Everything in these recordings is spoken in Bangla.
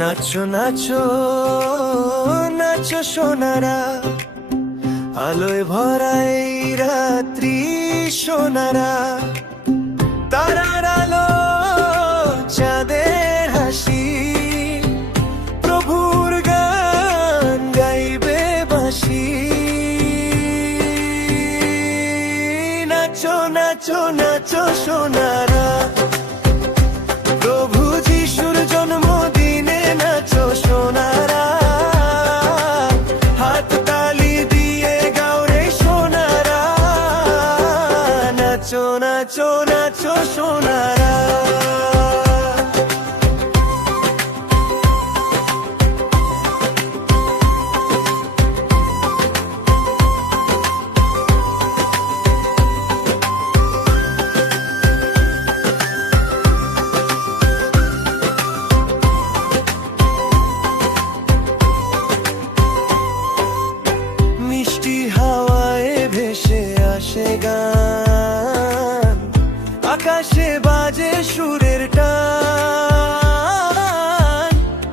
নাচো নাচো নাচো সোনারা, আলোয় ভরা এই রাত্রি সোনারা, তারার আলো চাঁদের হাসি, প্রভুর গান গাইবে বাঁশি। নাচো নাচো নাচো সোনারা, প্রভু যিশুর জন্মদিনে নাচো সোনারা, হাত তালি দিয়ে গাও রে সোনারা, নাচো নাচো নাচো সোনারা। মিষ্টি হাওয়ায় ভেসে আসে গান, আকাশে বাজে সুরের টান,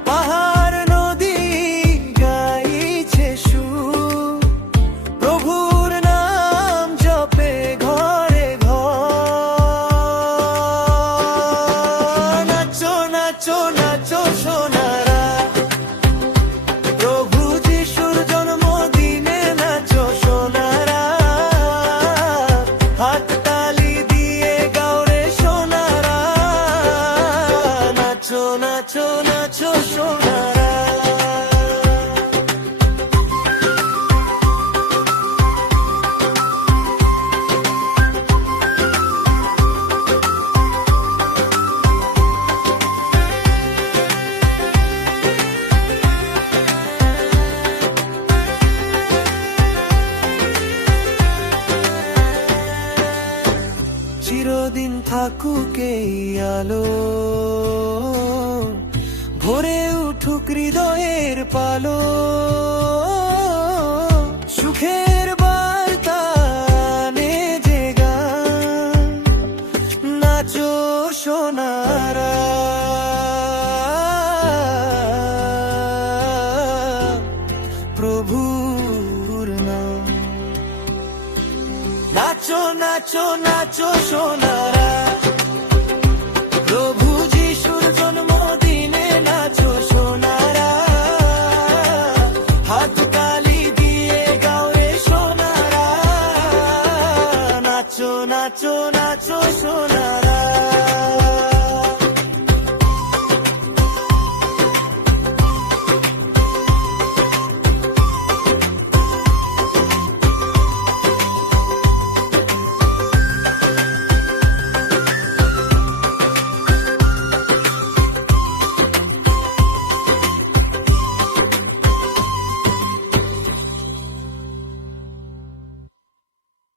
পাহাড় নদী গাইছে সুর, প্রভুর নাম জপে ঘরে ঘর। নাচো নাচো নাচো সোনারা, প্রভু যিশুর জন্মদিনে নাচো সোনারা, হাত তালি দিয়ে গাও রে সোনারা, নাচো নাচো নাচো সোনারা। চিরদিন থাকুক এই আলো, ভরে উঠুক হৃদয়ের পালো, সুখের বার্তা নে যে গান, নাচো সোনারা, প্রভুর নাম। নাচো নাচো নাচো সোনারা, প্রভু যিশুর জন্মদিনে নাচো সোনারা, হাত তালি দিয়ে গাও রে সোনারা, নাচো নাচো নাচো সোনারা।